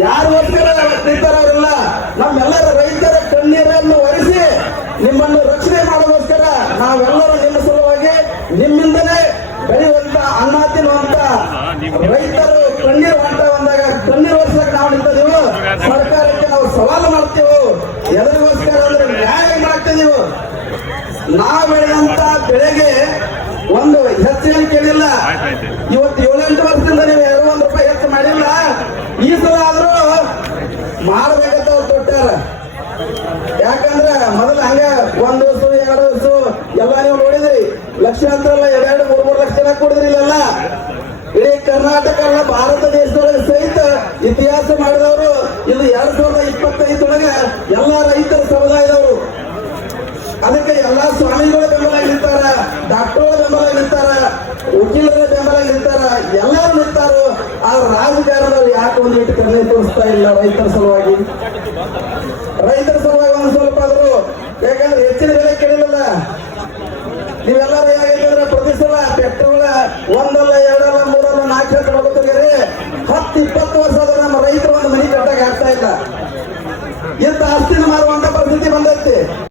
ಯಾರಿಗೋಸ್ಕರ ನಿಂತಾರವರಲ್ಲ ನಮ್ಮೆಲ್ಲರ ರೈತರ ಕಣ್ಣೀರನ್ನು ಒರೆಸಿ ನಿಮ್ಮನ್ನು ರಕ್ಷಣೆ ಮಾಡೋದಕ್ಕೋಸ್ಕರ ನಾವೆಲ್ಲರೂ ನಿಮ್ಮ ಸಲುವಾಗಿ ನಿಮ್ಮಿಂದಲೇ ಬೆಳೆಯುವಂತ ಅನ್ನ ತಿನ್ನುವಂತ ರೈತರು ಕಣ್ಣೀರು ಮಾಡ್ತಾ ಬಂದಾಗ ಕಣ್ಣೀರು ವರ್ಷಕ್ಕೆ ನಾವು ನಿಂತಿದ್ದೀವಿ. ಸರ್ಕಾರಕ್ಕೆ ನಾವು ಸವಾಲು ಮಾಡ್ತೇವೆ. ಎದುರಿಗೋಸ್ಕರ ಅಂದ್ರೆ ನ್ಯಾಯ ಮಾಡ್ತಿದ್ದೀವಿ ನಾವು ಬೆಳೆದಂತ ಬೆಳೆಗೆ ಒಂದು ಹೆಚ್ಚೇನು ಕೇಳಿಲ್ಲ. ಮಾಡ್ಬೇಕಂತ ಅವ್ರು ಕೊಟ್ಟಾರ. ಯಾಕಂದ್ರೆ ಮೊದಲು ಹಂಗ ಒಂದ್ ವರ್ಷ, ಎರಡು ವರ್ಷ ಎಲ್ಲ ನೀವು ನೋಡಿದ್ರಿ. ಲಕ್ಷಾಂತರ ಎರಡು, ಮೂರ್, ಮೂರು ಲಕ್ಷ ಜನ ಕೊಡಿದ್ರಿ ಇಲ್ಲೆಲ್ಲ ಇಡೀ ಕರ್ನಾಟಕ ಅಲ್ಲ, ಭಾರತ ದೇಶದೊಳಗೆ ಸಹಿತ ಇತಿಹಾಸ ಮಾಡಿದವರು ಇದು ಎರಡ್ ಸಾವಿರದ ಇಪ್ಪತ್ತೈದೊಳಗೆ ಎಲ್ಲಾ ರೈತರ ಸಮುದಾಯದವರು. ಅದಕ್ಕೆ ಎಲ್ಲಾ ಸ್ವಾಮಿಗಳ ಬೆಂಬಲ ನಿಂತಾರ ಡಾಕ್ಟರ್ಗಳ ಬೆಂಬಲ ನಿಂತಾರ ವಕೀಲರ ಬೆಂಬಲ ನಿಂತಾರ ಎಲ್ಲರೂ ನಿಂತಾರು. ಆ ರಾಜಕಾರಣದವ್ರು ಯಾಕೆ ಒಂದಿಟ್ಟು ತೋರಿಸ್ತಾ ಇಲ್ಲ ರೈತರ ಸಲುವಾಗಿ? ರೈತರ ಸಲುವಾಗಿ ಒಂದು ಸ್ವಲ್ಪ ಆದರೂ. ಯಾಕಂದ್ರೆ ಹೆಚ್ಚಿನ ಬೆಲೆ ಕೇಳಿಲ್ಲ ನೀವೆಲ್ಲರೂ ಏನಾಗೈತಂದ್ರೆ ಪ್ರತಿ ಸಲ? ಪೆಟ್ರೋಲ್ ಒಂದಲ್ಲ, ಎರಡಲ್ಲ, ಮೂರಲ್ಲ ನಾಲ್ಕು ಲಕ್ಷ ಹೋಗುತ್ತಾರೆ ಹತ್ತು, ಇಪ್ಪತ್ತು ವರ್ಷ ಆದ್ರೆ ನಮ್ಮ ರೈತರು ಒಂದು ಮನೆ ಕಟ್ಟಾಗ ಆಗ್ತಾ ಇಲ್ಲ. ಇಂಥ ಆಸ್ತಿನ ಮಾರುವಂತ ಪರಿಸ್ಥಿತಿ ಬಂದೈತಿ.